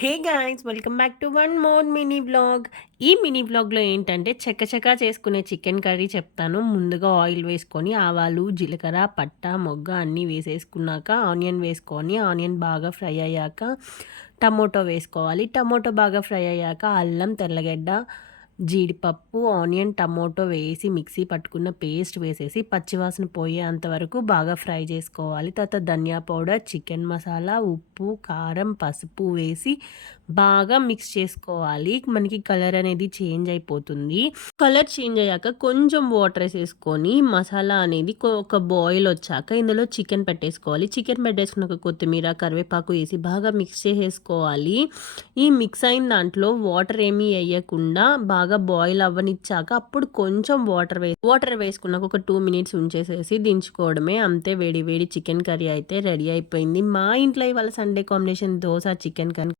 Hey guys! Welcome back to one more mini vlog. ఈ mini వ్లాగ్‌లో ఏంటంటే చకచకా చేసుకునే చికెన్ కర్రీ చెప్తాను. ముందుగా ఆయిల్ వేసుకొని ఆవాలు, జీలకర్ర, పట్టా, మొగ్గ అన్నీ వేసేసుకున్నాక ఆనియన్ వేసుకొని ఆనియన్ బాగా ఫ్రై అయ్యాక టమోటో వేసుకోవాలి. టమోటో బాగా ఫ్రై అయ్యాక అల్లం, తెల్లగడ్డ, జీడిపప్పు, ఆనియన్, టమోటో వేసి మిక్సీ పట్టుకున్న పేస్ట్ వేసేసి పచ్చివాసన పోయేంత వరకు బాగా ఫ్రై చేసుకోవాలి. తర్వాత ధనియా పౌడర్, చికెన్ మసాలా, ఉప్పు, కారం, పసుపు వేసి బాగా మిక్స్ చేసుకోవాలి. మనకి కలర్ అనేది చేంజ్ అయిపోతుంది. కలర్ చేంజ్ అయ్యాక కొంచెం వాటర్ ఏసేసుకొని మసాలా అనేది ఒక బాయిల్ వచ్చాక ఇందులో చికెన్ పెట్టేసుకోవాలి. చికెన్ పెట్టేసుకున్నాక కొత్తిమీర, కరివేపాకు వేసి బాగా మిక్స్ చేసేసుకోవాలి. ఈ మిక్స్ అయిన దాంట్లో వాటర్ ఏమీ ఎయ్యకుండా బాగా బాయిల్ అవ్వనిచ్చాక అప్పుడు కొంచెం వాటర్ వేసుకున్నాక ఒక 2 మినిట్స్ ఉంచేసేసి దించుకోవడమే. అంతే, వేడి వేడి చికెన్ కర్రీ అయితే రెడీ అయిపోయింది. మా ఇంట్లో ఇవాళ Sunday combination dosa, chicken curry.